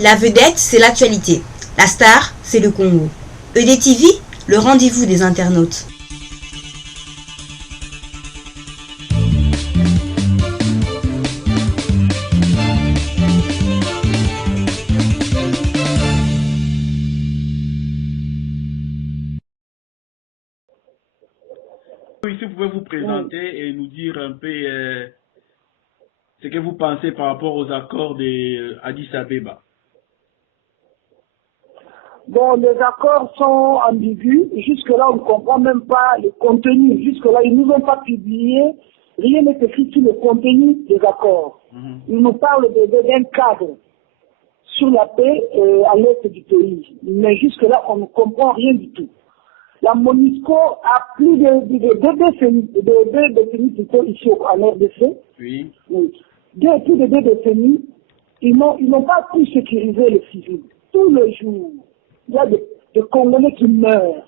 La vedette, c'est l'actualité. La star, c'est le Congo. EDTV, le rendez-vous des internautes. Si vous pouvez vous présenter et nous dire un peu ce que vous pensez par rapport aux accords d'Addis Abeba. Bon, les accords sont ambigus. Jusque-là, on ne comprend même pas le contenu. Jusque-là, ils ne nous ont pas publié. Rien n'est écrit sur le contenu des accords. Ils nous parlent d'un cadre sur la paix à l'est du pays. Mais jusque-là, on ne comprend rien du tout. La MONUSCO a plus de deux décennies plutôt ici en RDC. Oui. Plus de 2 décennies, ils n'ont pas pu sécuriser les civils. Tous les jours, il y a des Congolais qui meurent.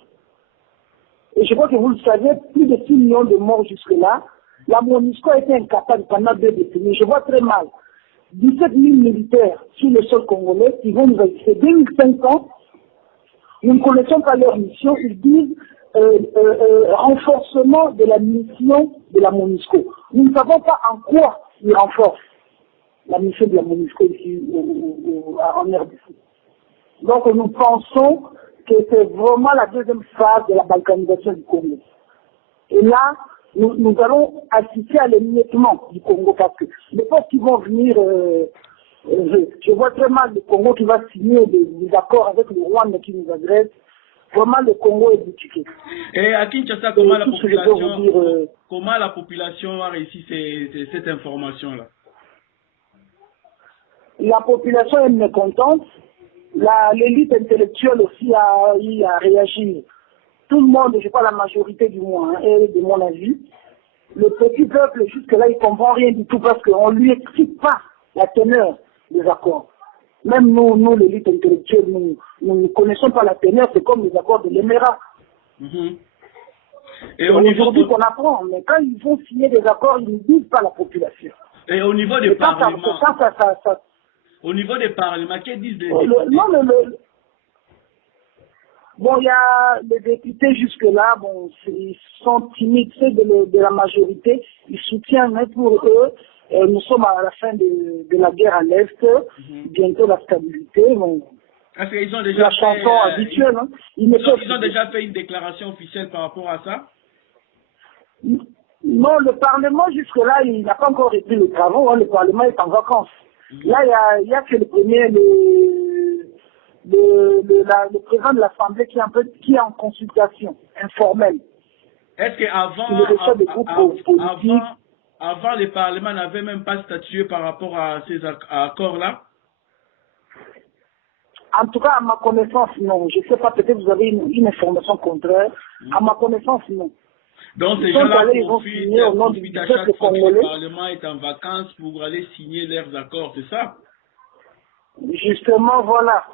Et je crois que vous le savez, plus de 6 millions de morts jusque-là. La MONUSCO a été incapable pendant 2 décennies. Je vois très mal. 17 000 militaires sur le sol congolais qui vont nous assister 2500. Nous ne connaissons pas leur mission. Ils disent renforcement de la mission de la MONUSCO. Nous ne savons pas en quoi ils renforcent la mission de la MONUSCO ici en RDC. Donc nous pensons que c'est vraiment la deuxième phase de la balkanisation du Congo. Et là, nous allons assister à l'émiettement du Congo parce que les fois qui vont venir, je vois très mal le Congo qui va signer des accords avec le Rwanda qui nous agresse. Vraiment, le Congo est boutiqué. Et à Kinshasa, comment la population a réussi cette information-là? La population est mécontente. L'élite intellectuelle aussi a réagi. Tout le monde, je crois la majorité du moins, est de mon avis. Le petit peuple, jusque-là, il ne comprend rien du tout parce qu'on ne lui explique pas la teneur des accords. Même nous l'élite intellectuelle, nous ne connaissons pas la teneur, c'est comme les accords de l'Émirat. Et aujourd'hui qu'on apprend, mais quand ils vont signer des accords, ils ne disent pas la population. Et au niveau des parlements, au niveau des parlements, qu'est-ce qu'ils disent Bon, il y a les députés jusque-là, bon, ils sont timides, c'est de la majorité, ils soutiennent, mais pour eux, nous sommes à la fin de la guerre à l'Est, bientôt la stabilité. Bon, parce qu'ils ont déjà la chanson habituelle. Ils ont déjà fait une déclaration officielle par rapport à ça? Non, le Parlement jusque-là, il n'a pas encore repris les travaux, le Parlement est en vacances. Là, il y a que le premier, le président de l'Assemblée qui est en consultation informelle. Est-ce qu'avant, avant, le Parlement n'avait même pas statué par rapport à ces accords-là? En tout cas, à ma connaissance, non. Je ne sais pas, peut-être vous avez une information contraire. À ma connaissance, non. Donc ces gens-là profitent au nom du à chaque fois que congolais. le Parlement est en vacances pour aller signer leurs accords, c'est ça? Justement, voilà.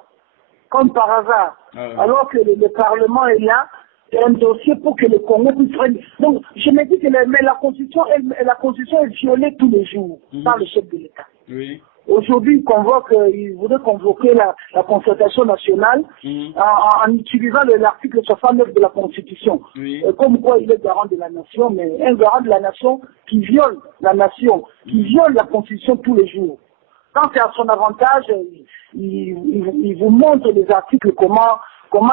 Comme par hasard. Alors que le Parlement est là, il y a un dossier pour que le Congo puisse prendre. Donc, je me dis que la Constitution est violée tous les jours par le chef de l'État. Oui. Aujourd'hui, il voudrait convoquer la concertation nationale en utilisant l'article 69 de la Constitution. Comme quoi il est garant de la nation, mais un garant de la nation qui viole la nation, qui viole la Constitution tous les jours. Quand c'est à son avantage, il vous montre les articles, comment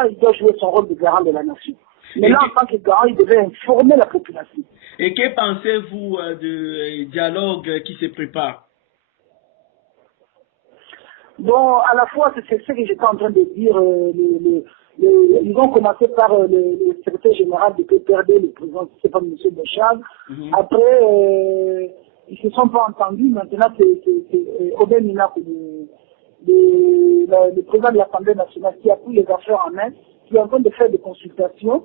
il doit jouer son rôle de garant de la nation. Mais là, en tant que garant, il devait informer la population. Et que pensez-vous du dialogue qui se prépare? Bon, à la fois, c'est ce que j'étais en train de dire. Ils ont commencé par le secrétaire général de PPRD, le président, c'est pas M. Bechal. Après, ils ne se sont pas entendus. Maintenant, c'est Oben Mina, le président de l'Assemblée nationale, qui a pris les affaires en main, qui est en train de faire des consultations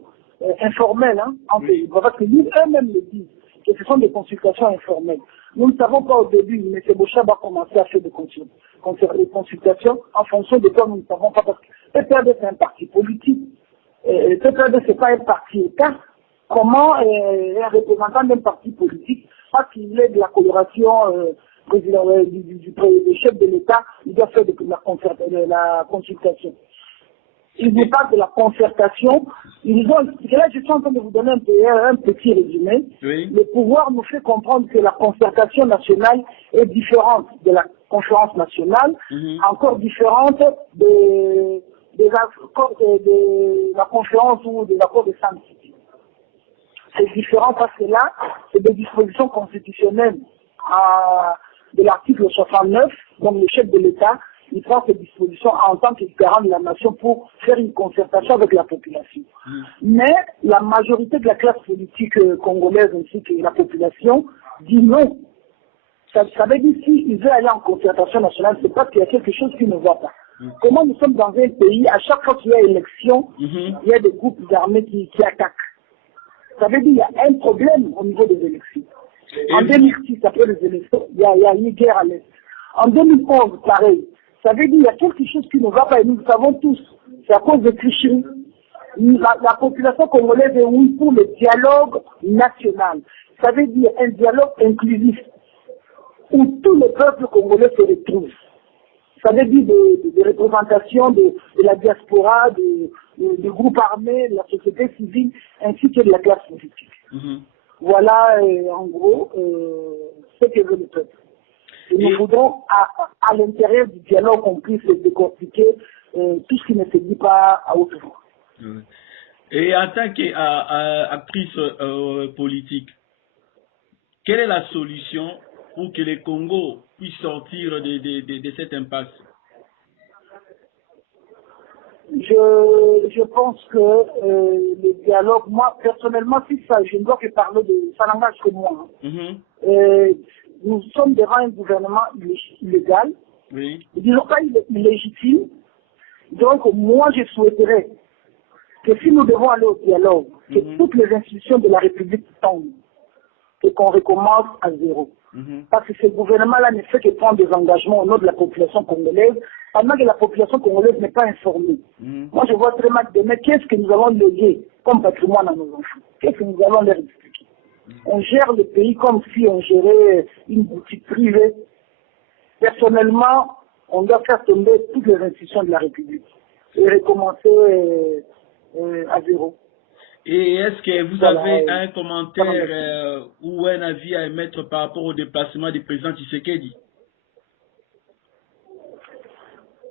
informelles, entre eux. Parce que eux-mêmes le disent, que ce sont des consultations informelles. Nous ne savons pas au début, mais M. Bechal va commencer à faire des consultations en fonction de quoi nous ne savons pas. Parce que PPRD, c'est un parti politique. PPRD, ce n'est pas un parti État. Comment un représentant d'un parti politique, parce qu'il est de la coloration président, du chef de l'État, il doit faire de la consultation. Ils vous parlent de la concertation. Ils ont expliqué, là je suis en train de vous donner un petit résumé. Oui. Le pouvoir nous fait comprendre que la concertation nationale est différente de la conférence nationale, encore différente de la conférence ou des accords de San City. C'est différent parce que là, c'est des dispositions constitutionnelles de l'article 69, donc le chef de l'État, il prend ces dispositions en tant que garant de la nation pour faire une concertation avec la population. Mais la majorité de la classe politique congolaise ainsi que la population dit non. Ça veut dire s'il veut aller en concertation nationale, c'est parce qu'il y a quelque chose qui ne va pas. Comment nous sommes dans un pays, à chaque fois qu'il y a élection, il y a des groupes armés qui attaquent. Ça veut dire qu'il y a un problème au niveau des élections. En 2006, après les élections, il y a eu guerre à l'Est. En 2011, pareil. Ça veut dire qu'il y a quelque chose qui ne va pas et nous le savons tous. C'est à cause de tricherie. La population congolaise est oui pour le dialogue national. Ça veut dire un dialogue inclusif où tous les peuples congolais se retrouvent. Ça veut dire des représentations de la diaspora, des groupes armés, de la société civile, ainsi que de la classe politique. Voilà, en gros, ce que veut le peuple. Et nous voudrons, à l'intérieur du dialogue, qu'on puisse décortiquer tout ce qui ne se dit pas à haute voix. Et en tant qu'actrice politique, quelle est la solution pour que le Congo puisse sortir de cette impasse? Je pense que le dialogue, moi personnellement, si ça, je ne dois que parler de ça n'engage que moi. Nous sommes devant un gouvernement illégal, disons pas illégitime. Donc moi je souhaiterais que si nous devons aller au dialogue, que toutes les institutions de la République tombent et qu'on recommence à zéro. Parce que ce gouvernement-là ne fait que prendre des engagements au nom de la population congolaise, pendant que la population congolaise n'est pas informée. Moi, je vois très mal demain, qu'est-ce que nous allons léguer comme patrimoine à nos enfants? Qu'est-ce que nous allons leur expliquer? On gère le pays comme si on gérait une boutique privée. Personnellement, on doit faire tomber toutes les institutions de la République et recommencer à zéro. Et est-ce que vous avez un commentaire ou un avis à émettre par rapport au déplacement du président Tshisekedi?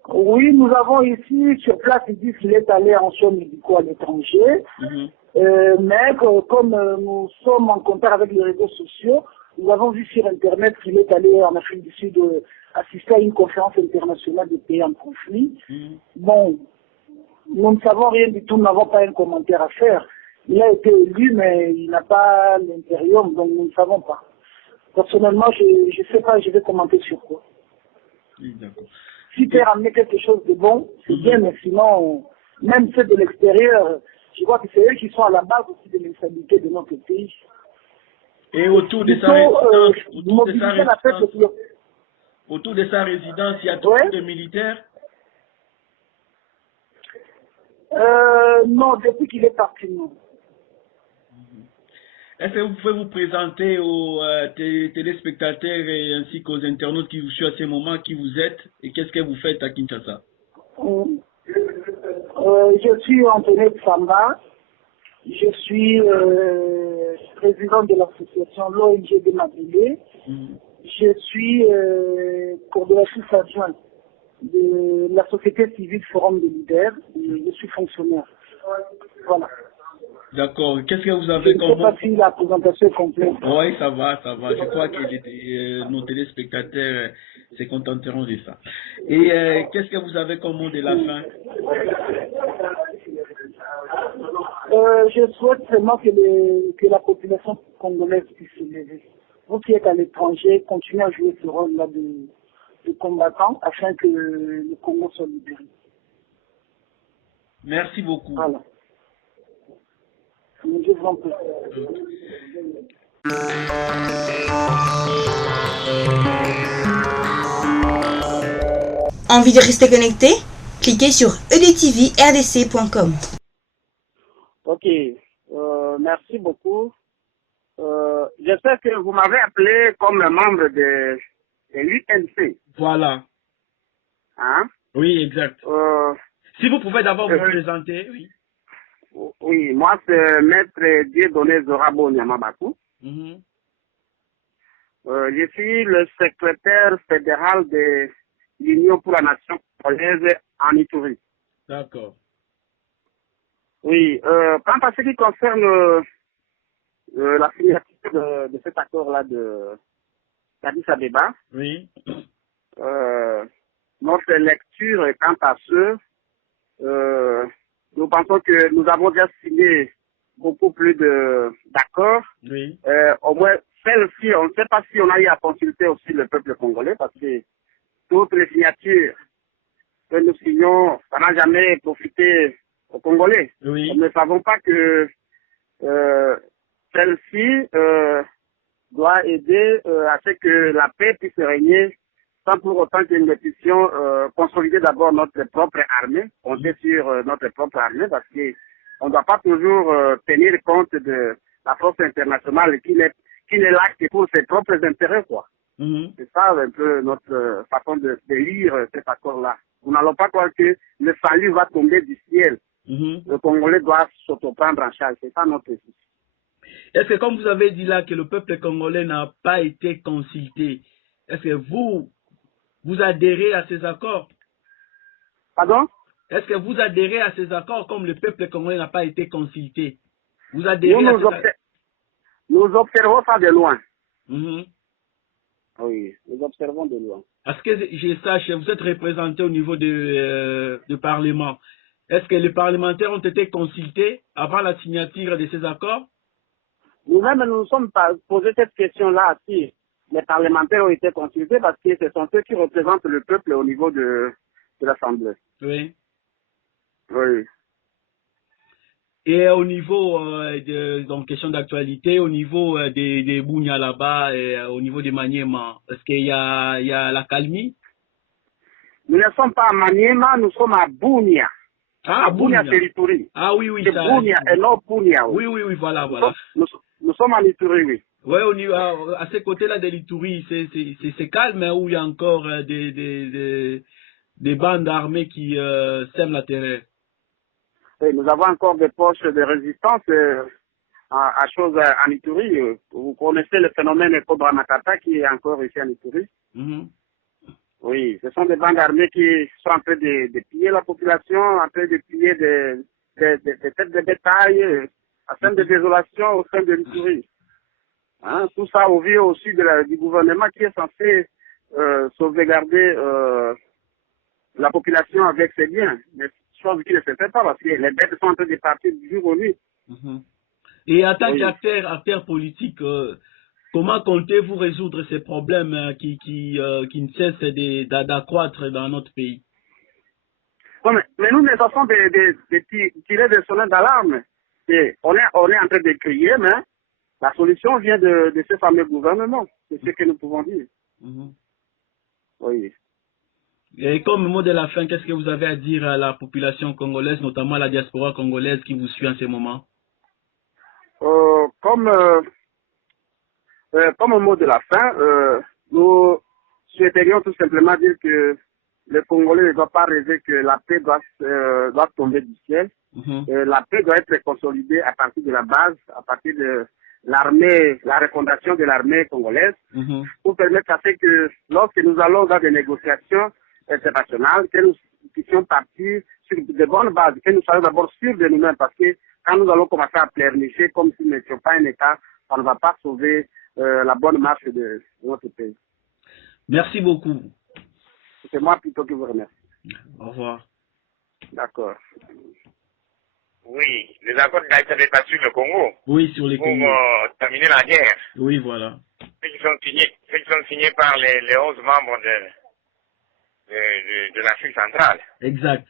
Oui, nous avons ici, sur place, il dit qu'il est allé en soins médicaux à l'étranger. Mais comme nous sommes en contact avec les réseaux sociaux, nous avons vu sur Internet qu'il est allé en Afrique du Sud assister à une conférence internationale des pays en conflit. Bon, nous ne savons rien du tout, nous n'avons pas un commentaire à faire. Il a été élu, mais il n'a pas l'intérieur, donc nous ne savons pas. Personnellement, je ne sais pas, je vais commenter sur quoi. Si tu as ramené quelque chose de bon, c'est bien, mais sinon, même ceux de l'extérieur, je crois que c'est eux qui sont à la base aussi de l'instabilité de notre pays. Et autour de sa résidence, il y a beaucoup de militaires? Non, depuis qu'il est parti, non. Est-ce que vous pouvez vous présenter aux téléspectateurs et ainsi qu'aux internautes qui vous suivent à ce moment, qui vous êtes et qu'est-ce que vous faites à Kinshasa? Je suis Anthony Tsamba. Je suis président de l'association l'ONG de Mabilé. Je suis coordonnatrice adjointe de la société civile Forum des leaders. Je suis fonctionnaire. Voilà. D'accord. Qu'est-ce que vous avez comme... Je ne sais pas si la présentation est complète. Oui, ça va. Je crois que nos téléspectateurs se contenteront de ça. Et qu'est-ce que vous avez comme mot de la fin? Je souhaite vraiment que la population congolaise puisse se lever. Vous qui êtes à l'étranger, continuez à jouer ce rôle-là de combattant afin que le Congo soit libéré. Merci beaucoup. Voilà. Je vous en prie. Envie de rester connecté? Cliquez sur edtvrdc.com. Ok, merci beaucoup. J'espère que vous m'avez appelé comme membre de C'est l'UNC. Voilà. Hein? Oui, exact. Si vous pouvez d'abord vous présenter, oui. Oui, moi c'est Maître Dieudonné Zorabo Nyamabakou. Mhm. Je suis le secrétaire fédéral de l'Union pour la Nation congolaise en Ituri. D'accord. Oui, quant à ce qui concerne la signature de cet accord-là d'Addis Abeba, Oui. notre lecture quant à ce, nous pensons que nous avons déjà signé beaucoup plus d'accords. Oui. Au moins, celle-ci, on ne sait pas si on a eu à consulter aussi le peuple congolais, parce que toutes les signatures que nous signons, ça n'a jamais profité aux Congolais. Oui. Nous ne savons pas que celle-ci doit aider à ce que la paix puisse régner sans pour autant que nous puissions consolider d'abord notre propre armée, compter sur notre propre armée, parce que on ne doit pas toujours tenir compte de la force internationale qui n'est là que pour ses propres intérêts, quoi. Mhm. C'est ça un peu notre façon de lire cet accord-là. Nous n'allons pas croire que le salut va tomber du ciel. Mhm. Le Congolais doit s'auto-prendre en charge. C'est ça notre souci. Est-ce que, comme vous avez dit là, que le peuple congolais n'a pas été consulté, est-ce que vous adhérez à ces accords? Pardon? Est-ce que vous adhérez à ces accords comme le peuple congolais n'a pas été consulté? Vous adhérez à ces accords? Nous observons ça de loin. Mhm. Oui, nous observons de loin. À ce que je sache, vous êtes représenté au niveau du Parlement. Est-ce que les parlementaires ont été consultés avant la signature de ces accords? Nous-mêmes, nous nous sommes posé cette question-là si les parlementaires ont été consultés parce que ce sont eux qui représentent le peuple au niveau de l'Assemblée. Oui. Oui. Et au niveau, donc question d'actualité, au niveau des Bounia là-bas, et au niveau des Maniema, est-ce qu'il y a la calmie? Nous ne sommes pas à Maniema, nous sommes à Bounia. Ah, à Bounia, Bounia. c'est l'Ituri. Ah oui, oui, C'est ça. Bounia et non Bounia. Oui, oui, oui, voilà, Nous voilà. nous sommes en Ituri, oui. Ouais, au niveau, à ces côtés-là de l'Ituri, c'est calme, hein, où il y a encore des bandes armées qui sèment la terreur. Et nous avons encore des poches de résistance à choses en Ituri. Vous connaissez le phénomène Cobra Matata qui est encore ici en Ituri. Mhm. Oui, ce sont des bandes armées qui sont en train de piller la population, en train de piller des têtes de bétail, à fin de désolation au sein de l'Ituri. Hein, tout ça au vu aussi du gouvernement qui est censé sauvegarder la population avec ses biens. Mais chose qui ne se fait pas parce que les bêtes sont en train de partir du jour au nuit. Mhm. Et en tant Oui. qu'acteur politique, comment comptez-vous résoudre ces problèmes qui ne cessent d'accroître dans notre pays? Bon, mais nous, nous sommes de tirer des sonnettes d'alarme. Et on est en train de crier, mais la solution vient de ce fameux gouvernement. C'est ce que nous pouvons dire. Mhm. Oui. Et comme mot de la fin, qu'est-ce que vous avez à dire à la population congolaise, notamment à la diaspora congolaise qui vous suit en ce moment? Comme mot de la fin, nous souhaiterions tout simplement dire que le Congolais ne doit pas rêver que la paix doit tomber du ciel. Mhm. La paix doit être consolidée à partir de la base, à partir de l'armée, la refondation de l'armée congolaise, Mhm. pour permettre à ce que lorsque nous allons dans des négociations internationales, que nous puissions partir sur de bonnes bases, que nous soyons d'abord sûrs de nous-mêmes, parce que quand nous allons commencer à pleurnicher comme si nous n'étions pas un État, ça ne va pas sauver la bonne marche de notre pays. Merci beaucoup. C'est moi plutôt qui vous remercie. Au revoir. D'accord. Oui, les accords d'Addis Abeba sur le Congo Oui, sur les pour Congos. terminer la guerre. Oui, voilà. Ceux qui sont signés par les 11 membres de l'Afrique centrale. Exact.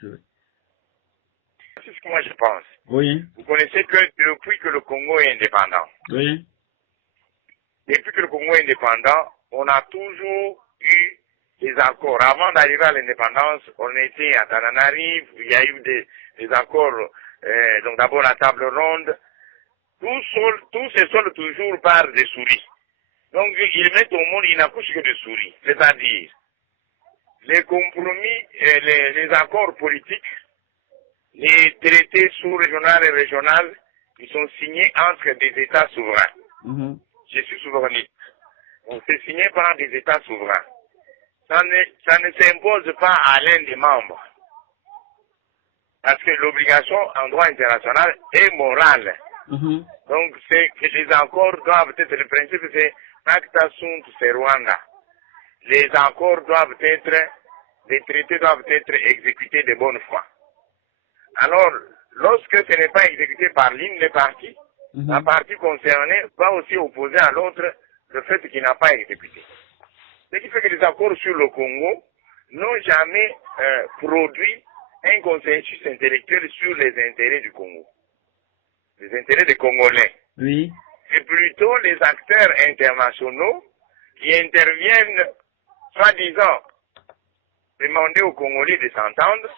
C'est ce que moi je pense. Oui. Vous connaissez que depuis que le Congo est indépendant, Oui. depuis que le Congo est indépendant, on a toujours eu des accords. Avant d'arriver à l'indépendance, on était à Tananarive, il y a eu des accords, donc d'abord la table ronde. Tout se solde toujours par des souris. Donc, ils mettent au monde, ils n'accouchent que de souris. C'est-à-dire, les compromis, les accords politiques, les traités sous-régionaux et régionaux, ils sont signés entre des États souverains. Je suis souverainiste. Donc, c'est signé par des États souverains. Ça ne s'impose pas à l'un des membres. Parce que l'obligation en droit international est morale. Donc, c'est que les accords doivent être, le principe c'est acta sunt servanda. Les accords doivent être, les traités doivent être exécutés de bonne foi. Alors, lorsque ce n'est pas exécuté par l'une des parties, la partie concernée va aussi opposer à l'autre le fait qu'il n'a pas exécuté. Ce qui fait que les accords sur le Congo n'ont jamais produit un consensus intellectuel sur les intérêts du Congo. Les intérêts des Congolais. Oui. C'est plutôt les acteurs internationaux qui interviennent, soi-disant, demander aux Congolais de s'entendre,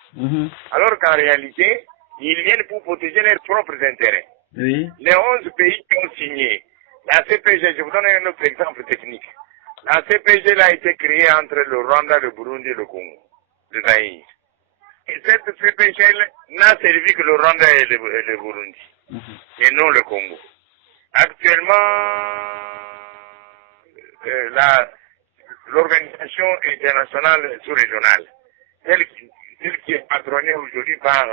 alors qu'en réalité, ils viennent pour protéger leurs propres intérêts. Oui. Les 11 pays qui ont signé, la CPG, je vous donne un autre exemple technique. La CPG a été créée entre le Rwanda, le Burundi et le Congo, le Zaïre. Et cette CPG n'a servi que le Rwanda et le Burundi, et non le Congo. Actuellement, l'organisation internationale sous-régionale, celle qui est patronnée aujourd'hui par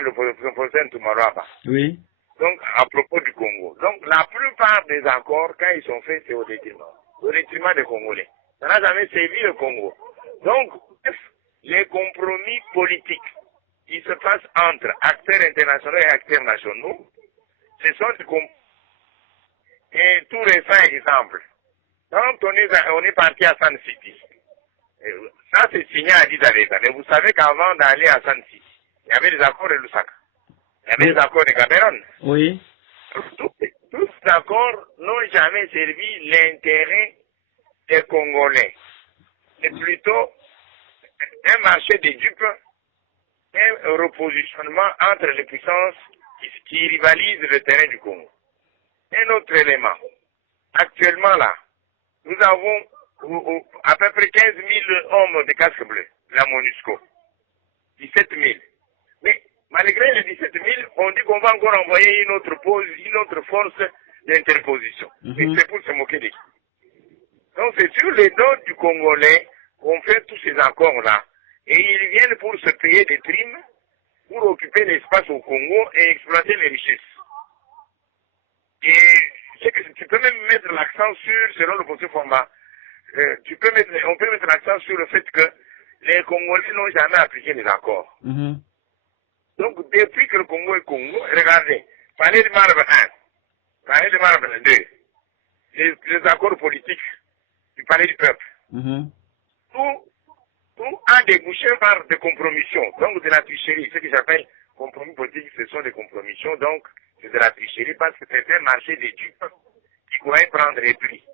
le professeur Tumaraba. Oui. Donc, à propos du Congo. Donc, la plupart des accords, quand ils sont faits, c'est au détriment des Congolais. Ça n'a jamais servi le Congo. Donc, les compromis politiques qui se passent entre acteurs internationaux et acteurs nationaux, ce sont des compromis. Et tout récent exemple, quand on est parti à Sun City, ça c'est signé à Addis Abeba, mais vous savez qu'avant d'aller à Sun City, il y avait des accords de Lusaka, il y avait des accords de Gaborone. Oui. Tous ces accords n'ont jamais servi l'intérêt des Congolais. C'est plutôt un marché des dupes, un repositionnement entre les puissances qui rivalisent le terrain du Congo. Un autre élément. Actuellement là, nous avons à peu près 15 000 hommes de casque bleu, la MONUSCO. 17 000. Mais malgré les 17 000, on dit qu'on va encore envoyer une autre force d'interposition. Et c'est pour se moquer des. Donc c'est sur les dos du Congolais qu'on fait tous ces accords-là. Et ils viennent pour se payer des primes, pour occuper l'espace au Congo et exploiter les richesses. Et tu peux même mettre l'accent sur, selon le professeur Fomba, on peut mettre l'accent sur le fait que les Congolais n'ont jamais appliqué les accords. Donc, depuis que le Congo est Congo, regardez, Palais de Marbre 1, Palais de Marbre 2, les accords politiques du Palais du Peuple, tout a débouché par des compromissions, donc de la tricherie. Ce que j'appelle compromis politique, ce sont des compromissions, donc c'est de la tricherie parce que c'est un marché des dupes qui pourrait prendre les prix.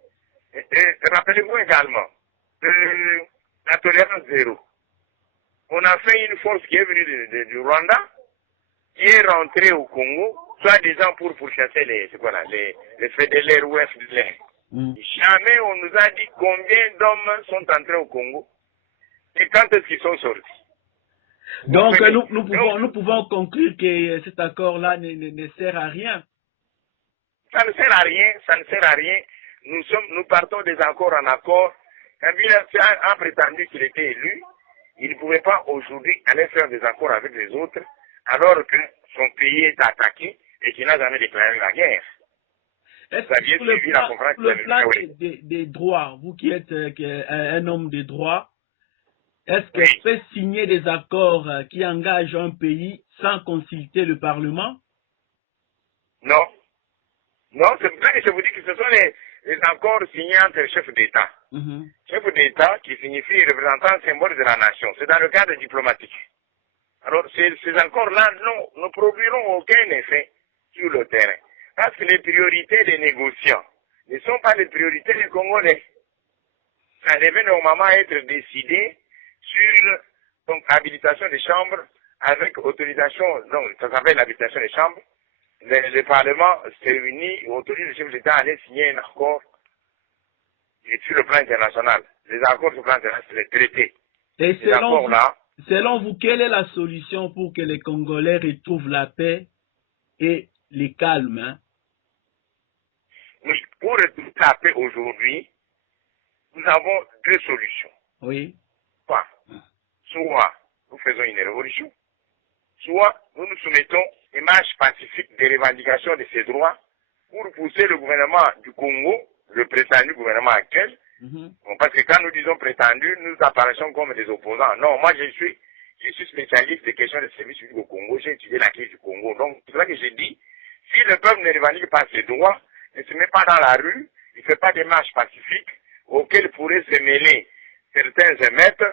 Rappelez-vous également, la tolérance zéro. On a fait une force qui est venue du Rwanda, qui est rentrée au Congo, soi-disant pour pourchasser les fédélaires ou FDLR. Jamais on nous a dit combien d'hommes sont entrés au Congo et quand est-ce qu'ils sont sortis. Donc, nous pouvons conclure que cet accord-là ne sert à rien. Ça ne sert à rien. Nous partons des accords en accord. Kabila a prétendu qu'il était élu. Il ne pouvait pas aujourd'hui aller faire des accords avec les autres, alors que son pays est attaqué et qu'il n'a jamais déclaré la guerre. Est-ce que sur le plan des droits, vous qui êtes un homme de droit, est-ce qu'on peut signer des accords qui engagent un pays sans consulter le Parlement? Non. Non, c'est pour ça que je vous dis que ce sont les accords signés entre chefs d'État. Chef d'État qui signifie représentant symbole de la nation. C'est dans le cadre diplomatique. Alors, ces accords-là ne produiront aucun effet sur le terrain. Parce que les priorités des négociants ne sont pas les priorités des Congolais. Ça devait normalement être décidé sur donc, habilitation des chambres avec autorisation, donc ça s'appelle l'habilitation des chambres. Le Parlement se réunit, autorise le chef d'État à aller signer un accord et sur le plan international. Les accords sur le plan international, c'est les traités. Et Ces accords-là, selon vous, quelle est la solution pour que les Congolais retrouvent la paix et le calme, hein? oui, pour retrouver la paix aujourd'hui, nous avons deux solutions. Oui. Soit nous faisons une révolution, soit nous nous soumettons à une marche pacifique de revendication de ces droits pour pousser le gouvernement du Congo, le prétendu gouvernement actuel, bon, parce que quand nous disons prétendu, nous apparaissons comme des opposants. Non, moi je suis spécialiste des questions de services publics au Congo, j'ai étudié la crise du Congo. Donc c'est ça que j'ai dit, si le peuple ne revendique pas ses droits, ne se met pas dans la rue, il ne fait pas des marches pacifiques auxquelles pourraient se mêler certains émeutes,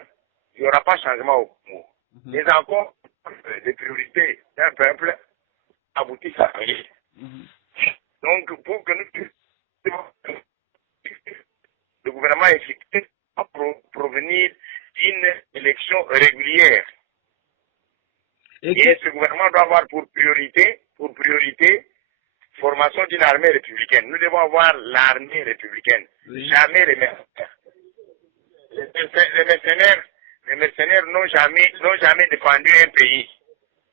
il n'y aura pas de changement au Congo. Les accords des priorités d'un peuple aboutissent à rien. Donc, pour que nous le gouvernement efficace doit provenir d'une élection régulière. Et ce gouvernement doit avoir pour priorité, formation d'une armée républicaine. Nous devons avoir l'armée républicaine, jamais les mercenaires. Les mercenaires n'ont jamais défendu un pays.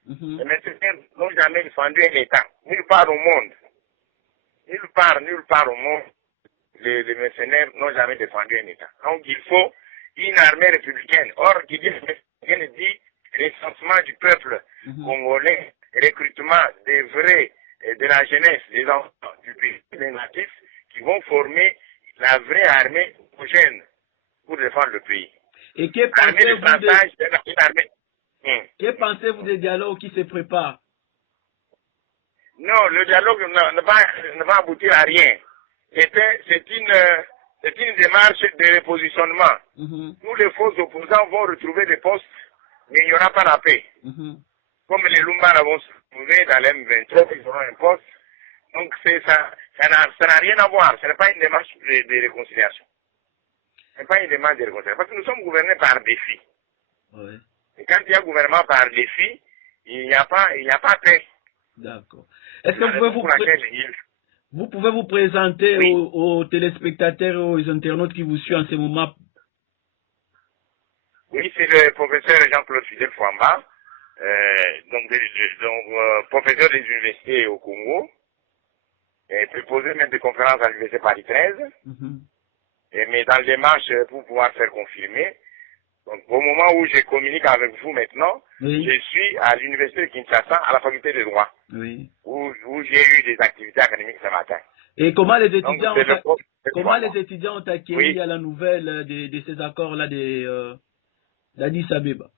Les mercenaires n'ont jamais défendu un État. Nulle part au monde. Nulle part au monde. Les mercenaires n'ont jamais défendu un État. Donc il faut une armée républicaine. Or, qui dit républicaine dit recensement du peuple congolais, recrutement des vrais, de la jeunesse, des enfants du pays, des natifs, qui vont former la vraie armée homogène pour défendre le pays. Et que pensez-vous des dialogues qui se préparent? Non, le dialogue ne va aboutir à rien. C'est une démarche de repositionnement. Tous les faux opposants vont retrouver des postes, mais il n'y aura pas la paix. Comme les Lumbara vont se trouver dans l'M23, ils auront un poste. Donc ça n'a rien à voir. Ce n'est pas une démarche de réconciliation. Ce n'est pas une démarche de réconciliation. Parce que nous sommes gouvernés par défi. Ouais. Et quand il y a gouvernement par défi, il n'y a pas paix. D'accord. Est-ce que vous pouvez vous présenter aux téléspectateurs et aux internautes qui vous suivent en ce moment? Oui, c'est le professeur Jean-Claude Fidel Fouamba, professeur des universités au Congo, et préposé même des conférences à l'université Paris 13, mais dans le démarche pour pouvoir faire confirmer. Donc, au moment où je communique avec vous maintenant, je suis à l'université de Kinshasa, à la faculté de droit, où j'ai eu des activités académiques ce matin. Et comment les étudiants ont accueilli à la nouvelle de ces accords-là d'Addis Abeba?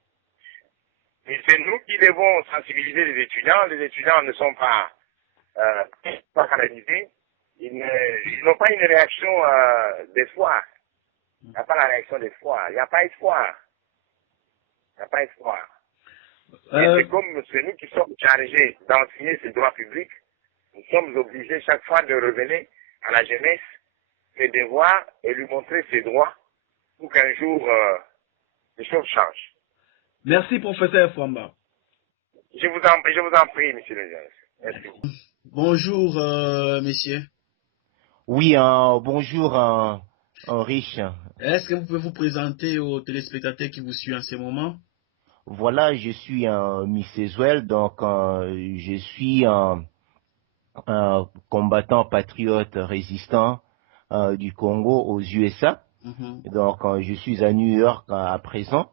C'est nous qui devons sensibiliser les étudiants. Les étudiants ne sont pas canalisés. Ils n'ont pas une réaction d'espoir. Il n'y a pas la réaction d'espoir. Il n'y a pas espoir. C'est nous qui sommes chargés d'enseigner ces droits publics. Nous sommes obligés chaque fois de révéler à la jeunesse ses devoirs et lui montrer ses droits pour qu'un jour les choses changent. Merci, professeur Fouamba. Je vous en prie, monsieur le juge. Merci. Bonjour, messieurs. Oui, bonjour, Riche. Est-ce que vous pouvez vous présenter aux téléspectateurs qui vous suivent en ce moment? Voilà, je suis Miss Ezwell, donc je suis un combattant patriote résistant du Congo aux USA. Donc, je suis à New York à présent.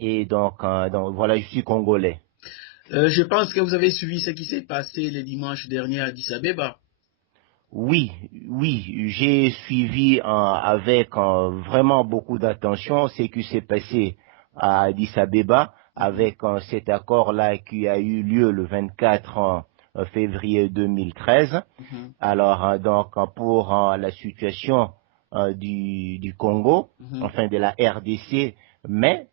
Et donc, voilà, je suis congolais. Je pense que vous avez suivi ce qui s'est passé le dimanche dernier à Addis Abeba. Oui, j'ai suivi avec vraiment beaucoup d'attention ce qui s'est passé à Addis Abeba avec cet accord-là qui a eu lieu le 24 février 2013. Alors, donc, pour la situation du Congo, enfin de la RDC, mais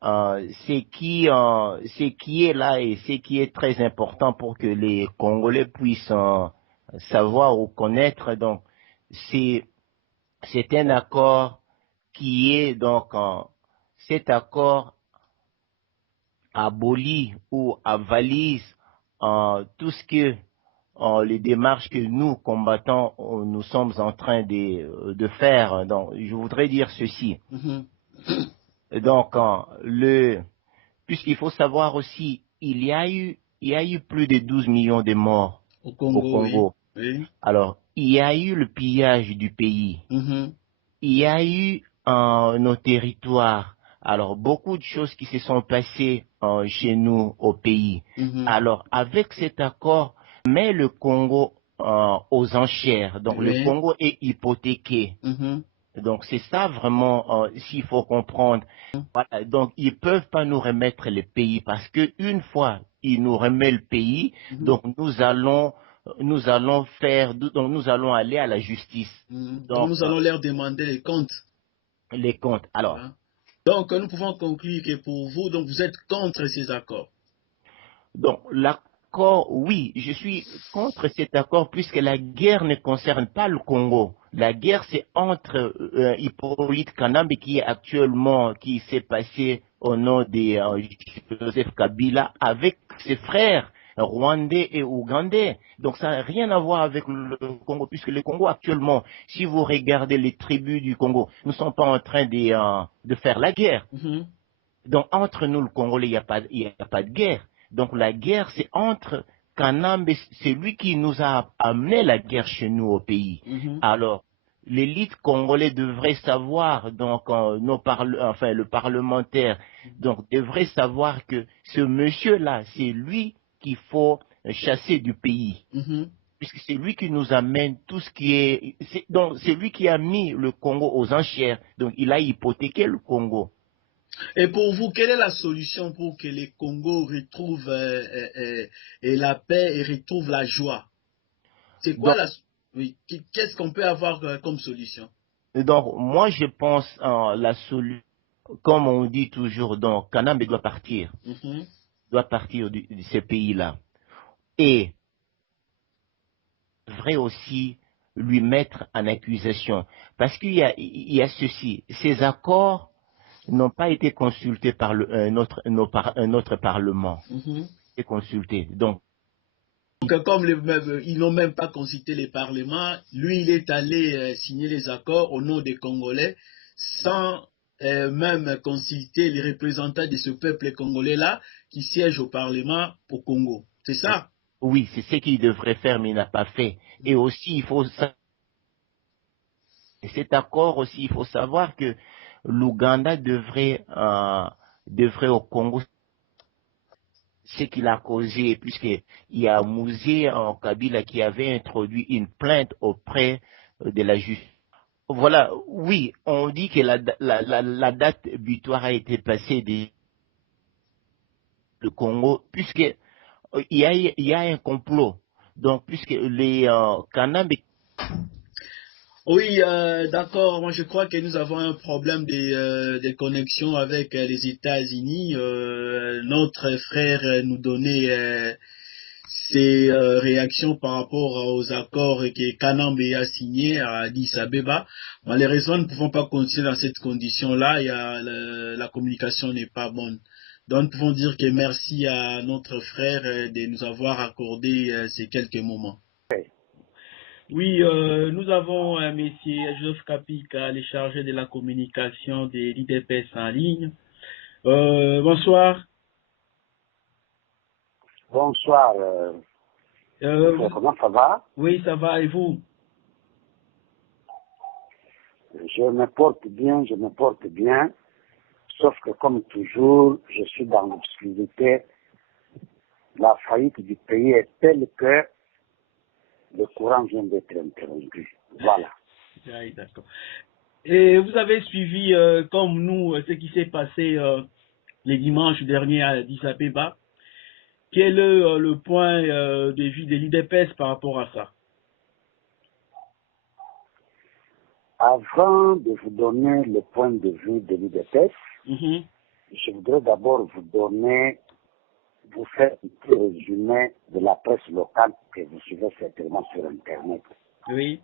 ce qui est là et ce qui est très important pour que les Congolais puissent savoir ou connaître, donc c'est un accord qui est donc cet accord abolit ou avalise tout ce que les démarches que nous, combattants, nous sommes en train de faire. Donc, je voudrais dire ceci. Donc, puisqu'il faut savoir aussi, il y a eu plus de 12 millions de morts au Congo. Oui. Alors, il y a eu le pillage du pays. Il y a eu nos territoires. Alors, beaucoup de choses qui se sont passées chez nous au pays. Alors, avec cet accord, met le Congo aux enchères. Donc, le Congo est hypothéqué. Donc, c'est ça vraiment, s'il faut comprendre. Voilà. Donc, ils peuvent pas nous remettre le pays parce que une fois ils nous remettent le pays, donc nous allons aller à la justice. Donc, nous allons leur demander les comptes. Les comptes. Alors. Voilà. Donc, nous pouvons conclure que pour vous, donc vous êtes contre ces accords. Donc, l'accord, oui, je suis contre cet accord puisque la guerre ne concerne pas le Congo. La guerre, c'est entre Hippolyte Kanambe qui s'est passé au nom de Joseph Kabila avec ses frères rwandais et ougandais. Donc ça n'a rien à voir avec le Congo, puisque le Congo actuellement, si vous regardez les tribus du Congo, nous ne sommes pas en train de faire la guerre. Donc entre nous, le Congolais, il n'y a pas de guerre. Donc la guerre, c'est entre Kanambe, c'est lui qui nous a amené la guerre chez nous au pays. Alors, l'élite congolaise devrait savoir, donc le parlementaire, donc devrait savoir que ce monsieur-là, c'est lui qu'il faut chasser du pays. Puisque c'est lui qui nous amène tout ce qui est... Donc c'est lui qui a mis le Congo aux enchères. Donc il a hypothéqué le Congo. Et pour vous, quelle est la solution pour que les Congos retrouvent la paix et retrouvent la joie? C'est quoi qu'est-ce qu'on peut avoir comme solution? Donc, moi, je pense la solution, comme on dit toujours, donc, Kanambe doit partir. Doit partir de ce pays-là. Et, vrai aussi, lui mettre en accusation. Parce qu'il y a ceci. Ces accords n'ont pas été consultés par un autre parlement. Et consultés. Donc, comme ils n'ont même pas consulté les parlements, lui, il est allé signer les accords au nom des Congolais sans même consulter les représentants de ce peuple congolais-là qui siège au Parlement au Congo. C'est ça? Oui, c'est ce qu'il devrait faire, mais il n'a pas fait. Et aussi, cet accord aussi, il faut savoir que l'Ouganda devrait au Congo ce qu'il a causé, puisqu'il y a Mouzé en Kabila qui avait introduit une plainte auprès de la justice. Voilà, oui, on dit que la date butoir a été passée le Congo, puisque il y a un complot. Donc, puisque les Kanambe... Oui, d'accord. Moi, je crois que nous avons un problème de connexion avec les États-Unis. Notre frère nous donnait ses réactions par rapport aux accords que Kanambe a signés à Addis Abeba. Malheureusement, nous ne pouvons pas continuer dans cette condition-là. La communication n'est pas bonne. Donc, nous pouvons dire que merci à notre frère de nous avoir accordé ces quelques moments. Oui, nous avons M. Joseph Kapika, le chargé de la communication de l'IDPS en ligne. Bonsoir. Bonsoir. Comment ça va? Oui, ça va, et vous? Je me porte bien, sauf que comme toujours, je suis dans l'obscurité. La faillite du pays est telle que le courant vient d'être interrompu. Voilà. Oui, d'accord. Et vous avez suivi, comme nous, ce qui s'est passé les dimanches derniers à Addis Abeba. Quel est le point de vue de l'IDPS par rapport à ça? Avant de vous donner le point de vue de l'IDPS, je voudrais d'abord vous faire un petit résumé de la presse locale que vous suivez certainement sur Internet. Oui.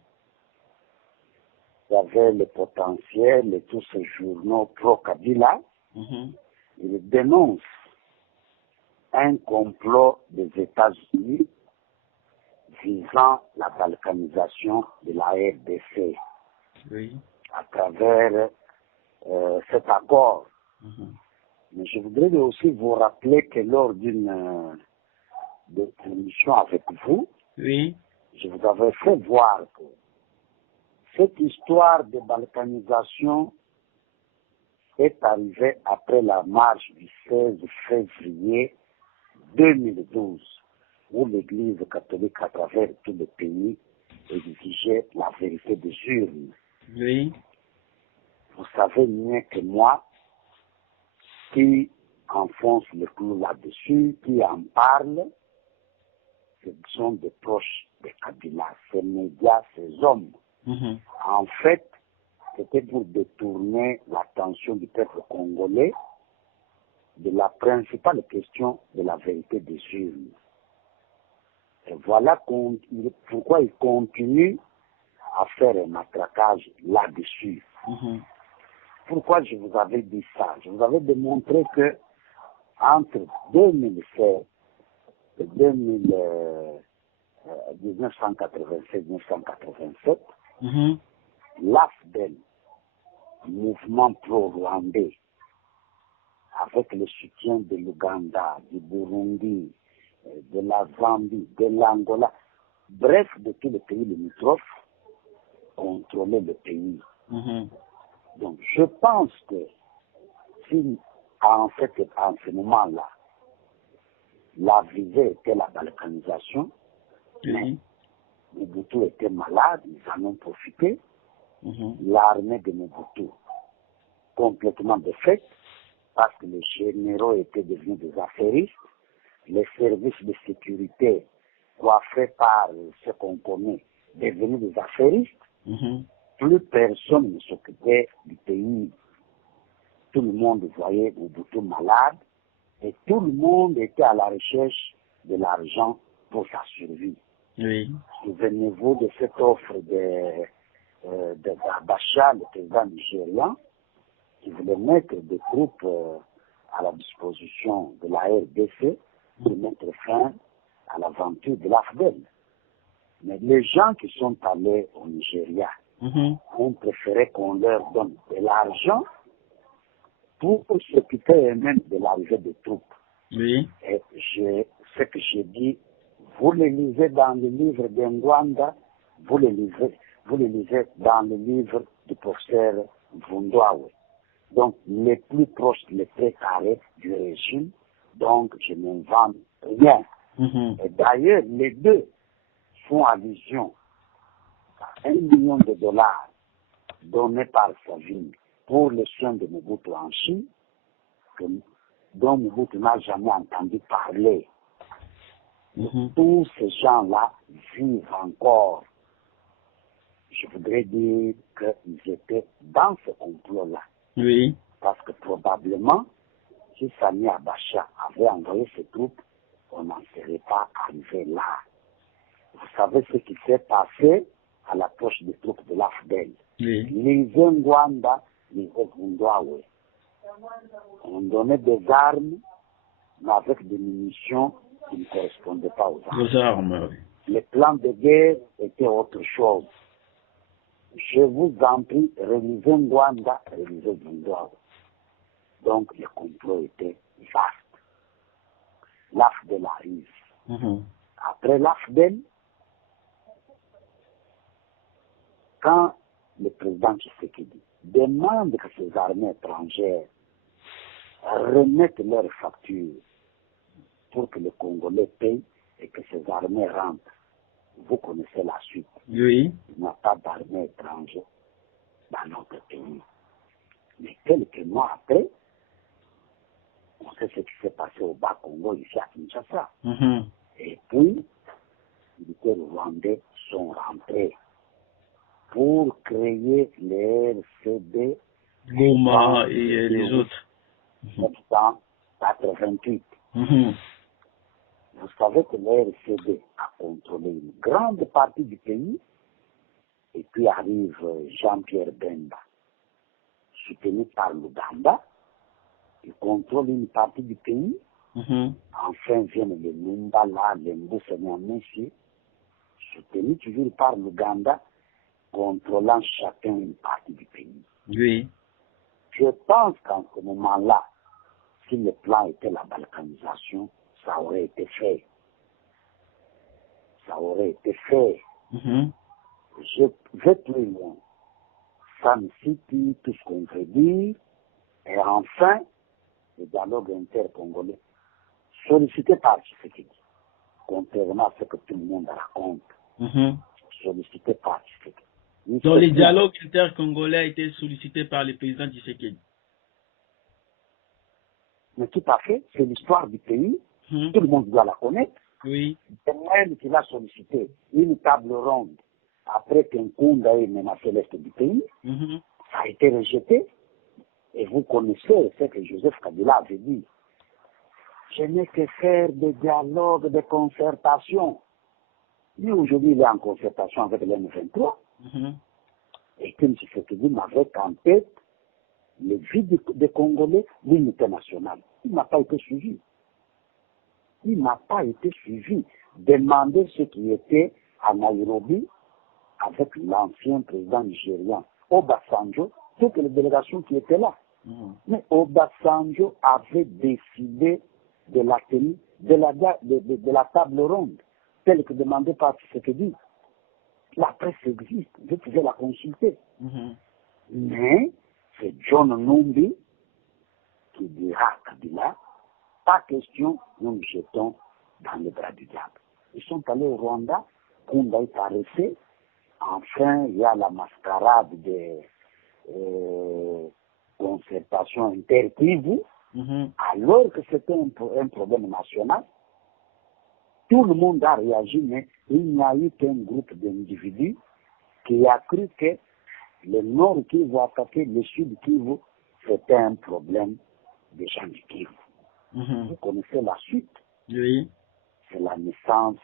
Il y avait le potentiel et tous ces journaux pro-Kabila. Ils dénoncent un complot des États-Unis visant la balkanisation de la RDC Oui. à travers cet accord. Mais je voudrais aussi vous rappeler que lors d'une émission avec vous, Oui. je vous avais fait voir que cette histoire de balkanisation est arrivée après la marche du 16 février 2012, où l'Église catholique à travers tout le pays exigeait la vérité des urnes. Oui. Vous savez mieux que moi qui enfonce le clou là-dessus, qui en parle, ce sont des proches de Kabila, ces médias, ces hommes. En fait, c'était pour détourner l'attention du peuple congolais de la principale question de la vérité des urnes. Et voilà pourquoi ils continuent à faire un matraquage là-dessus. Pourquoi je vous avais dit ça? Je vous avais démontré que entre 2016 et 1987, l'AFDEL, mouvement pro-rwandais, avec le soutien de l'Ouganda, du Burundi, de la Zambie, de l'Angola, bref, de tous les pays limitrophes, contrôlaient le pays. Donc, je pense que si, en ce moment-là, la visée était la balkanisation, Mobutu était malade, ils en ont profité, l'armée de Mobutu, complètement défaite, parce que les généraux étaient devenus des affairistes, les services de sécurité coiffés par ce qu'on connaît, devenus des affairistes, plus personne ne s'occupait du pays. Tout le monde voyait Mobutu malade et tout le monde était à la recherche de l'argent pour sa survie. Souvenez-vous de cette offre d'Abacha, le président nigérian, qui voulait mettre des troupes à la disposition de la RDC pour mettre fin à l'aventure de l'AFDEL. Mais les gens qui sont allés au Nigeria ont préféré qu'on leur donne de l'argent pour s'occuper eux-mêmes de l'arrivée des troupes. Et ce que j'ai dit, vous les lisez dans le livre d'Engwanda, vous les lisez dans le livre du professeur Vundwawe. Donc, les plus proches, les très carrés du régime, donc je n'invente rien. Et d'ailleurs, les deux font allusion à $1 million donnés par Savine pour les soins de Mobutu en Chine, dont Mobutu n'a jamais entendu parler. Tous ces gens-là vivent encore. Je voudrais dire qu'ils étaient dans ce complot-là. Parce que probablement, si Sami Abacha avait envoyé ses troupes, on n'en serait pas arrivé là. Vous savez ce qui s'est passé à l'approche des troupes de l'AFDEL. Les Ngwanda, les Vundwawe, on donnait des armes, mais avec des munitions qui ne correspondaient pas aux armes. Les plans de guerre étaient autre chose. Je vous en prie, réalisez Ngwanda, réalisez Vundwawe. Donc, le complot était vaste. L'AFDEL arrive. Après l'AFDEL, quand le président Tshisekedi demande que ces armées étrangères remettent leurs factures pour que le Congolais paye et que ces armées rentrent, vous connaissez la suite. Il n'y a pas d'armée étrangère dans notre pays. Mais quelques mois après, on sait ce qui s'est passé au Bas-Congo, ici à Kinshasa. Et puis, les militaires rwandais sont rentrés pour créer les RCD Goma et les autres. 1988. Vous savez que le RCD a contrôlé une grande partie du pays, et puis arrive Jean-Pierre Bemba, soutenu par l'Ouganda, il contrôle une partie du pays. Enfin viennent les Lumbala, les Mboussanyamessi, soutenu toujours par l'Ouganda, contrôlant chacun une partie du pays. Oui. Je pense qu'en ce moment-là, si le plan était la balkanisation, ça aurait été fait. Ça aurait été fait. Je vais plus loin. Ça me cite tout ce qu'on veut dire. Et enfin, le dialogue intercongolais, sollicité par Tshisekedi, contrairement à ce que tout le monde raconte, sollicité par Tshisekedi. Donc le dialogue intercongolais a été sollicité par le président Tshisekedi. Mais tout à fait, c'est l'histoire du pays, tout le monde doit la connaître. Oui. C'est elle qui l'a sollicité, une table ronde, après qu'un Kunda ait menacé l'Est du pays, ça a été rejeté. Et vous connaissez ce que Joseph Kabila avait dit. Je n'ai que faire des dialogues, des concertations. Lui, aujourd'hui, il est en concertation avec l'M23. Et comme Tshisekedi m'avait en tête le vide des Congolais, l'unité nationale. Il n'a pas été suivi. Il n'a pas été suivi. Demandez ce qui était à Nairobi avec l'ancien président nigérien, Obasanjo, toutes les délégations qui étaient là. Mais Obasanjo avait décidé de la tenue de la table ronde, telle que demandée par Tshisekedi. La presse existe, vous pouvez la consulter. Mais c'est John Numbi qui dira à Kabila, pas question, nous nous jetons dans les bras du diable. Ils sont allés au Rwanda, Kunda est arrêté, enfin il y a la mascarade des concertations intertribus, alors que c'était un problème national. Tout le monde a réagi, mais il n'y a eu qu'un groupe d'individus qui a cru que le nord Kivu attaquer le sud Kivu, c'était un problème des gens du Kivu. Vous connaissez la suite. Oui. C'est la naissance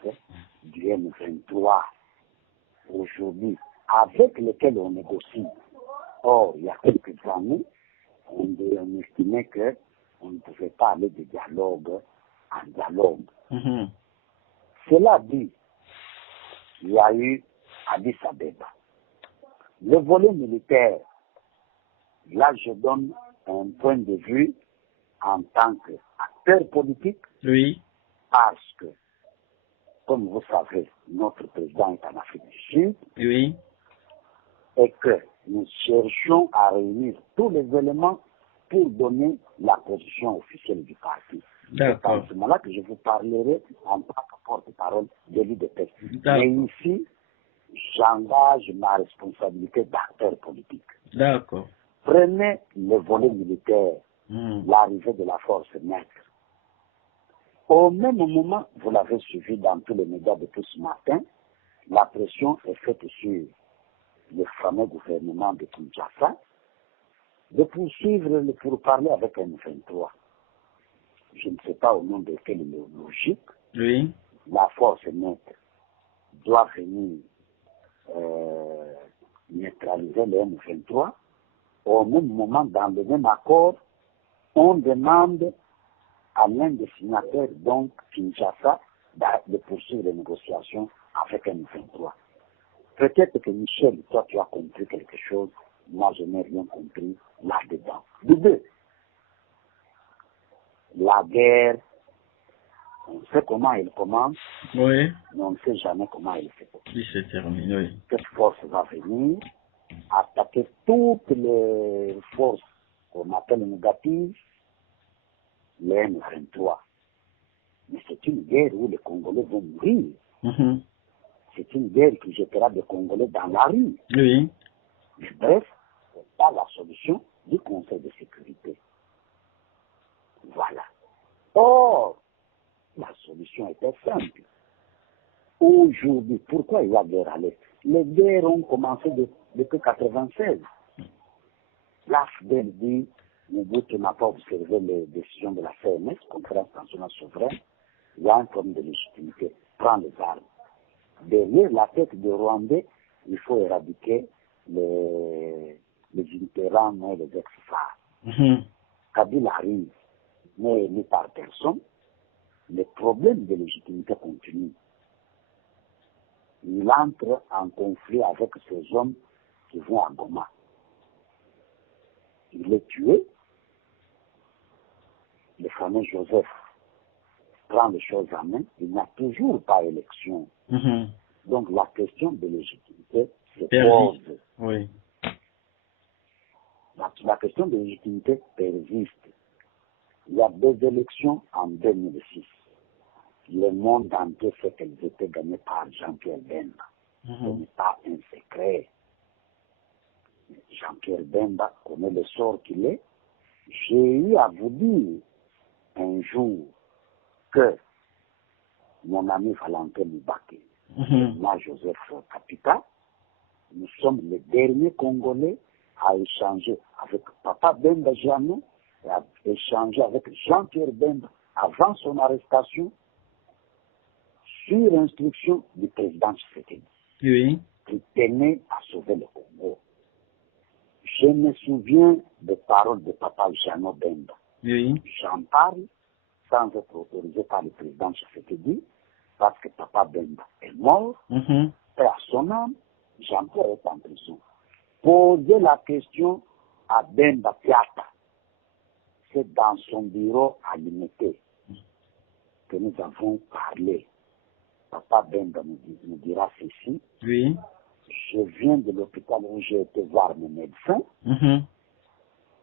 du M23 aujourd'hui, avec lequel on négocie. Or, il y a quelques années, on estimait qu'on ne pouvait pas aller de dialogue en dialogue. Cela dit, il y a eu Addis Abeba. Le volet militaire, là je donne un point de vue en tant qu'acteur politique, oui, parce que, comme vous savez, notre président est en Afrique du Sud, oui, et que nous cherchons à réunir tous les éléments pour donner la position officielle du parti. C'est à ce moment-là que je vous parlerai en tant que porte-parole de l'UDPS. Mais ici, j'engage ma responsabilité d'acteur politique. D'accord. Prenez le volet militaire, l'arrivée de la force maître. Au même moment, vous l'avez suivi dans tous les médias depuis ce matin, la pression est faite sur le fameux gouvernement de Kinshasa de poursuivre le pourparler avec M23. Je ne sais pas au nom de quelle logique, oui, la force maître doit venir neutraliser le M23. Au même moment, dans le même accord, on demande à l'un des signataires, donc Kinshasa, de poursuivre les négociations avec M23. Peut-être que Michel, toi tu as compris quelque chose, moi je n'ai rien compris là-dedans. De deux, la guerre, on sait comment elle commence, oui, mais on ne sait jamais comment elle se termine. il se termine, oui. Cette force va venir attaquer toutes les forces qu'on appelle négatives, le M23. Mais c'est une guerre où les Congolais vont mourir. C'est une guerre qui jettera des Congolais dans la rue. Oui. Mais bref, c'est pas la solution du Conseil de sécurité. Voilà. Or, la solution était simple. Aujourd'hui, pourquoi il y a guerre à l'Est? Les guerres ont commencé depuis 1996. L'AFDEL dit, Mobutu n'a pas observé les décisions de la CNS, Conférence nationale souveraine, il y a un problème de légitimité, prend les armes. Derrière la tête de Rwandais, il faut éradiquer les intérêts et les ex-phares. Kabila arrive, mais élu par personne, les problèmes de légitimité continuent. il entre en conflit avec ces hommes qui vont à Goma. Il est tué. Le fameux Joseph prend les choses en main. Il n'y a toujours pas élection. Donc la question de légitimité se pose. Oui. La question de légitimité persiste. Il y a 2 élections en 2006. Le monde entier sait qu'elles étaient gagnées par Jean-Pierre Bemba. Ce n'est pas un secret. Jean-Pierre Bemba connaît le sort qu'il est. J'ai eu à vous dire un jour que mon ami Valentin Moubaké, moi Joseph Kapita, nous sommes les derniers Congolais à échanger avec Papa Bemba Jamais et à échanger avec Jean-Pierre Bemba avant son arrestation sur instruction du président Tshisekedi, qui tenait à sauver le Congo. Je me souviens des paroles de Papa Jeannot Bemba. J'en parle sans être autorisé par le président Tshisekedi, parce que Papa Bemba est mort, et à son âme, Jean-Pierre est en prison. Poser la question à Bemba Piata, c'est dans son bureau à Limité que nous avons parlé. Papa Bemba nous dira ceci. Je viens de l'hôpital où j'ai été voir mes médecins.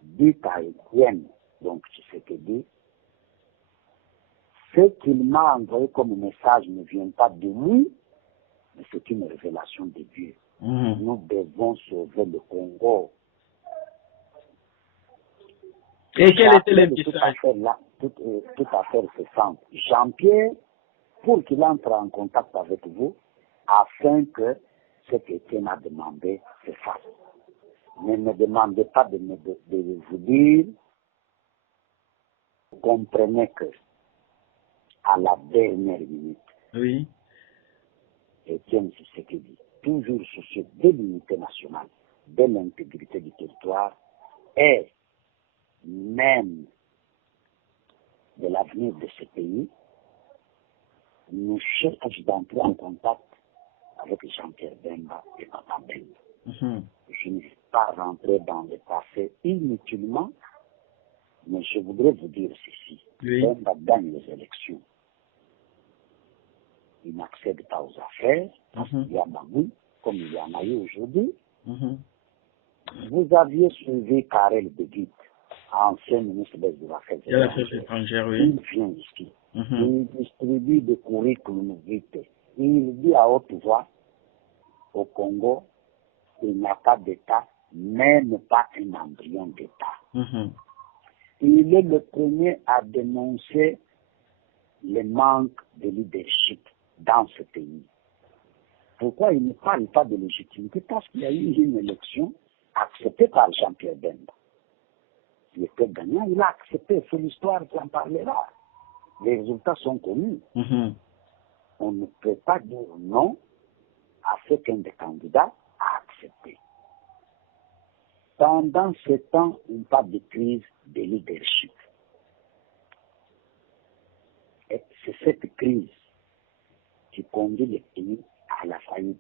Dit à Étienne, donc Tshisekedi, ce qu'il m'a envoyé comme message ne vient pas de lui, mais c'est une révélation de Dieu. Nous devons sauver le Congo. Et quel était le message? Toute affaire se sent. Jean-Pierre, pour qu'il entre en contact avec vous, afin que ce qu'Étienne a demandé se fasse. Ne me demandez pas de vous dire, vous comprenez que, à la dernière minute, Étienne Tshisekedi, toujours soucieux de l'unité nationale, de l'intégrité du territoire et même de l'avenir de ce pays, nous cherchons d'entrer en contact avec Jean-Pierre Bemba et Papa Bemba. Je ne vais pas rentrer dans le passé inutilement, mais je voudrais vous dire ceci. Bemba gagne les élections. Il n'accède pas aux affaires, parce qu'il y a Bamou, comme il y en a eu aujourd'hui. Vous aviez suivi Karel de Guit, ancien ministre des Affaires étrangères. Il vient ici. Il distribue des curriculum vitae. Il dit à haute voix, au Congo, il n'y a pas d'État, même pas un embryon d'État. Il est le premier à dénoncer le manque de leadership dans ce pays. Pourquoi il ne parle pas de légitimité? Parce qu'il y a eu une élection acceptée par Jean-Pierre Bemba. Il était gagnant, il a accepté, c'est l'histoire qui en parlera. Les résultats sont connus. On ne peut pas dire non à ce qu'un des candidats a accepté. Pendant ce temps, on parle de crise de leadership. Et c'est cette crise qui conduit le pays à la faillite.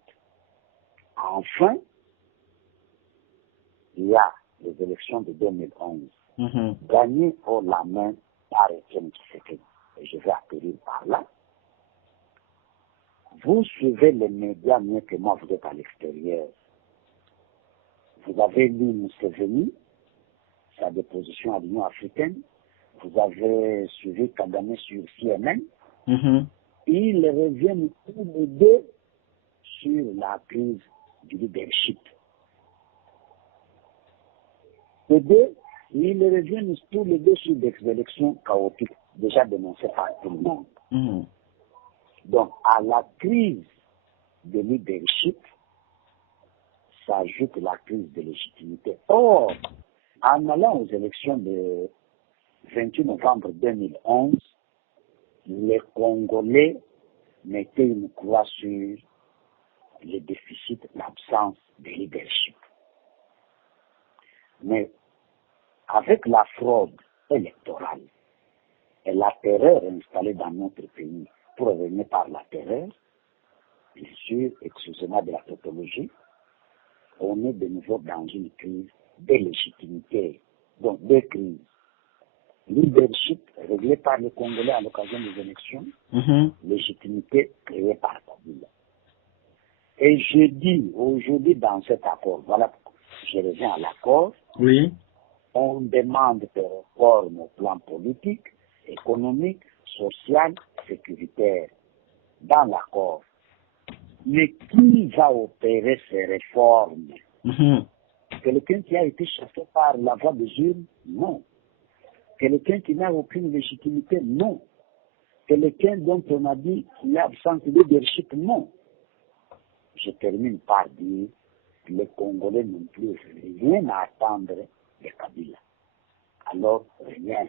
Enfin, il y a les élections de 2011, gagnées haut la main par Étienne Tshisekedi. Et je vais atterrir par là. Vous suivez les médias mieux que moi, vous êtes à l'extérieur. Vous avez lu Museveni, sa déposition à l'Union africaine. Vous avez suivi Kagame sur CNN. Ils reviennent tous les deux sur la crise du leadership. Les deux, ils reviennent tous les deux sur des élections chaotiques, déjà dénoncées par tout le monde. Donc, à la crise de leadership, s'ajoute la crise de légitimité. Or, en allant aux élections du 28 novembre 2011, les Congolais mettaient une croix sur le déficit, l'absence de leadership. Mais avec la fraude électorale et la terreur installée dans notre pays pour revenir par la terreur, bien sûr, excusez-moi de la tautologie, on est de nouveau dans une crise de légitimité. Donc, deux crises. Leadership réglé par les Congolais à l'occasion des élections, légitimité créée par Kabila. Et je dis aujourd'hui dans cet accord, voilà, je reviens à l'accord, Oui. on demande des réformes au plan politique, économique, social, sécuritaire, dans l'accord. Mais qui va opérer ces réformes? Quelqu'un qui a été chassé par la voie des urnes? Non. Quelqu'un qui n'a aucune légitimité? Non. Quelqu'un dont on a dit qu'il est absent de leadership? Non. Je termine par dire que les Congolais n'ont plus rien à attendre de Kabila. Alors, rien.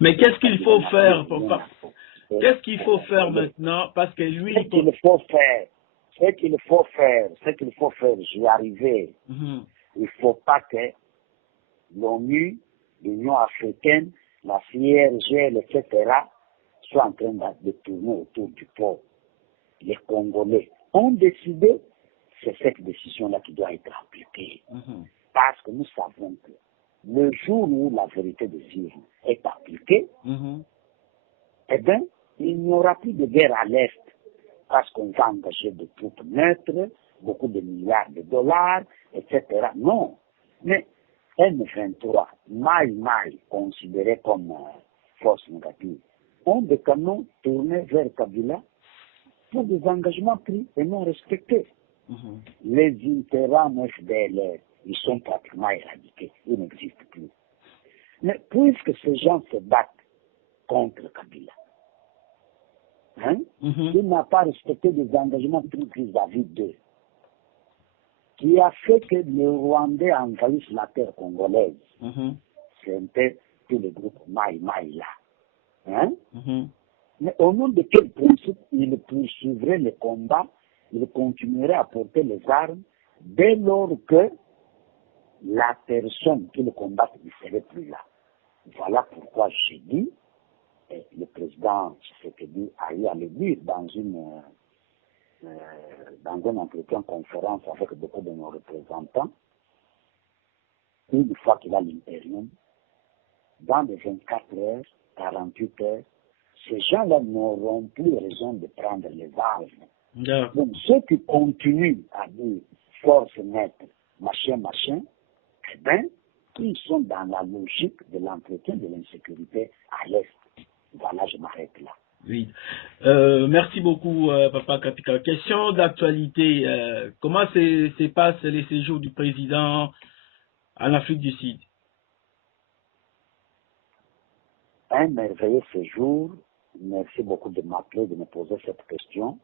Mais qu'est-ce qu'il faut faire Qu'est-ce qu'il faut faire maintenant? Parce que lui... Ce qu'il faut faire, j'y arrivais. Il ne faut pas que l'ONU, l'Union africaine, la CIRGL, etc., soient en train de tourner autour du pot. Les Congolais ont décidé, c'est cette décision-là qui doit être appliquée. Parce que nous savons que le jour où la vérité des urnes est appliquée, eh bien, il n'y aura plus de guerre à l'Est. Parce qu'on va engager des troupes neutres, beaucoup de milliards de dollars, etc. Non. Mais M23, Maï, considéré comme force négative, ont des canons tournés vers Kabila pour des engagements pris et non respectés. Les Interam FDLR, ils sont pratiquement éradiqués, ils n'existent plus. Mais puisque ces gens se battent contre Kabila, il n'a pas respecté des engagements pris vis-à-vis d'eux, qui a fait que les Rwandais envahissent la terre congolaise. C'est un peu tout le groupe Maï là. Mais au nom de quel principe il poursuivrait le combat, il continuerait à porter les armes dès lors que la personne qui le combat ne serait plus là. Voilà pourquoi j'ai dit, et le président Tshisekedi a eu à le dire dans un entretien conférence avec beaucoup de nos représentants, une fois qu'il a l'impérium, dans les 24 heures, 48 heures, ces gens-là n'auront plus raison de prendre les armes. Donc ceux qui continuent à dire force maître, machin, eh bien, ils sont dans la logique de l'entretien de l'insécurité à l'Est. Voilà, je m'arrête là. Oui. Merci beaucoup, Papa Kapika. Question d'actualité. Comment se passent les séjours du président en Afrique du Sud? Un merveilleux séjour. Merci beaucoup de m'appeler, de me poser cette question.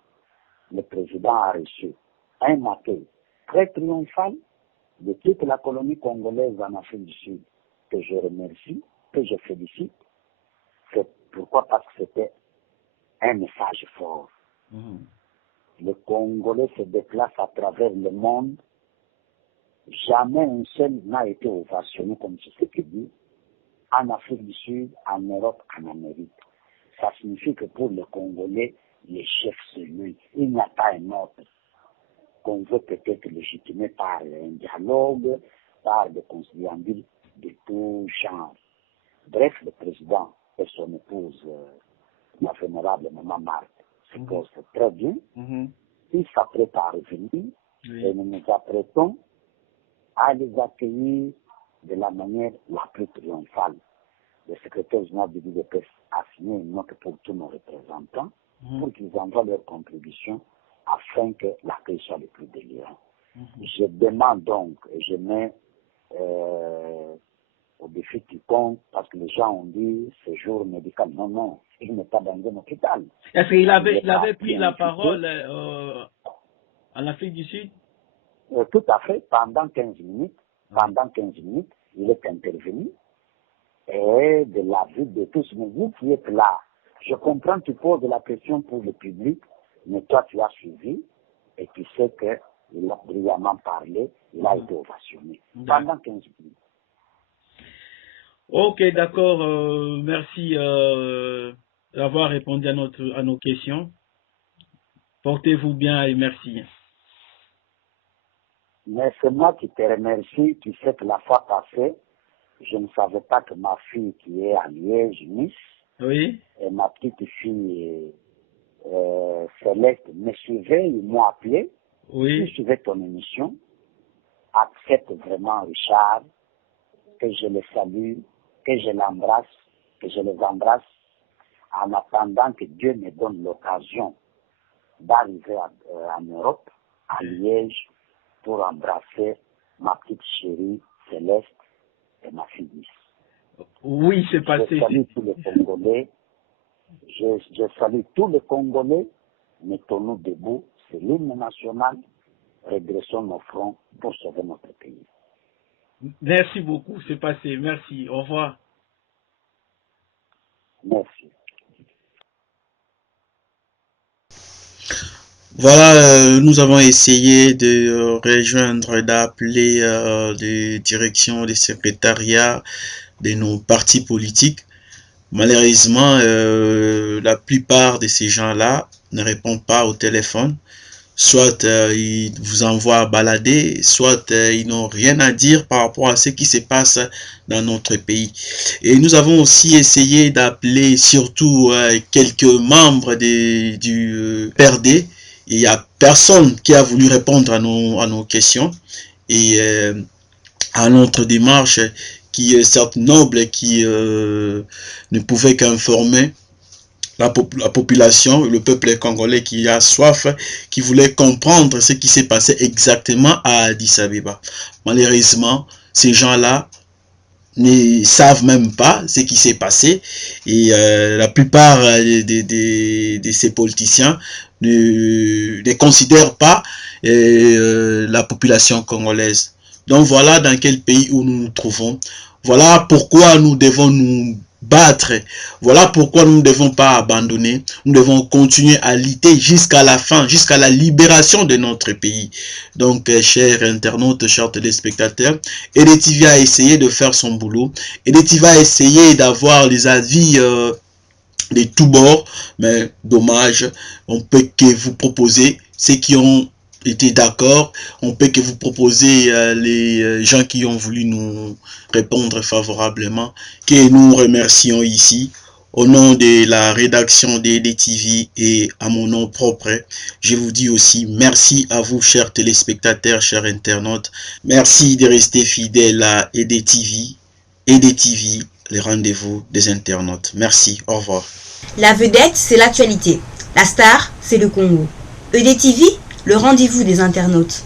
Le président a reçu un accueil très triomphal de toute la colonie congolaise en Afrique du Sud, que je remercie, que je félicite. C'est pourquoi? Parce que c'était un message fort. Les Congolais se déplacent à travers le monde. Jamais un seul n'a été ovationné, comme c'est ce que dit, en Afrique du Sud, en Europe, en Amérique. Ça signifie que pour les Congolais, le chef c'est lui. Il n'y a pas un autre qu'on veut peut-être légitimer par un dialogue, par des conciliabules de tout genre. Bref, le président et son épouse, la vénérable maman Marthe, se posent très bien. Ils s'apprêtent à revenir et nous nous apprêtons à les accueillir de la manière la plus triomphale. Le secrétaire général du l'UDPS a signé une note pour tous nos représentants pour qu'ils envoient leur contribution afin que l'accueil soit le plus délirant. Je demande donc, et je mets au défi quiconque, parce que les gens ont dit séjour médical. Non, il n'est pas dans un hôpital. Est-ce qu'il avait pris la parole en Afrique du Sud? Tout à fait, pendant 15 minutes, il est intervenu. Et de la vue de tous, mais vous qui êtes là, je comprends que tu poses la question pour le public, mais toi tu as suivi et tu sais qu'il a brillamment parlé, il a été ovationné pendant 15 minutes. Ok, d'accord, merci d'avoir répondu à nos questions. Portez-vous bien et merci. Mais c'est moi qui te remercie. Tu sais que la fois passée, je ne savais pas que ma fille qui est à Liège, Nice, oui, et ma petite fille Céleste me suivaient, ils m'ont appelé. oui. Ils suivaient ton émission. Accepte vraiment Richard, que je le salue, que je l'embrasse, que je les embrasse, en attendant que Dieu me donne l'occasion d'arriver en Europe, à Liège, pour embrasser ma petite chérie Céleste et ma fille Nice. Oui, c'est passé. Je salue tous les Congolais. Je salue tous les Congolais. Mettons-nous debout. C'est l'hymne national. Redressons nos fronts pour sauver notre pays. Merci beaucoup, c'est passé. Merci. Au revoir. Merci. Voilà, nous avons essayé de rejoindre, d'appeler les directions, les secrétariats de nos partis politiques. Malheureusement, la plupart de ces gens-là ne répondent pas au téléphone. Soit ils vous envoient balader, soit ils n'ont rien à dire par rapport à ce qui se passe dans notre pays. Et nous avons aussi essayé d'appeler surtout quelques membres du PRD. Il n'y a personne qui a voulu répondre à nos questions. Et à notre démarche qui est certes noble, qui ne pouvait qu'informer la population, le peuple congolais qui a soif, qui voulait comprendre ce qui s'est passé exactement à Addis Abeba. Malheureusement, ces gens-là ne savent même pas ce qui s'est passé et la plupart de ces politiciens ne considèrent pas la population congolaise. Donc voilà dans quel pays où nous nous trouvons. Voilà pourquoi nous devons nous battre. Voilà pourquoi nous ne devons pas abandonner. Nous devons continuer à lutter jusqu'à la fin, jusqu'à la libération de notre pays. Donc, chers internautes, chers téléspectateurs, EDTV a essayé de faire son boulot. EDTV a essayé d'avoir les avis de tous bords, mais dommage, on peut que vous proposer ceux qui ont été d'accord, on peut que vous proposer les gens qui ont voulu nous répondre favorablement, que nous remercions ici. Au nom de la rédaction d'EDTV et à mon nom propre, je vous dis aussi merci à vous, chers téléspectateurs, chers internautes. Merci de rester fidèles à EDTV. EDTV, les rendez-vous des internautes. Merci, au revoir. La vedette, c'est l'actualité. La star, c'est le Congo. EDTV, le rendez-vous des internautes.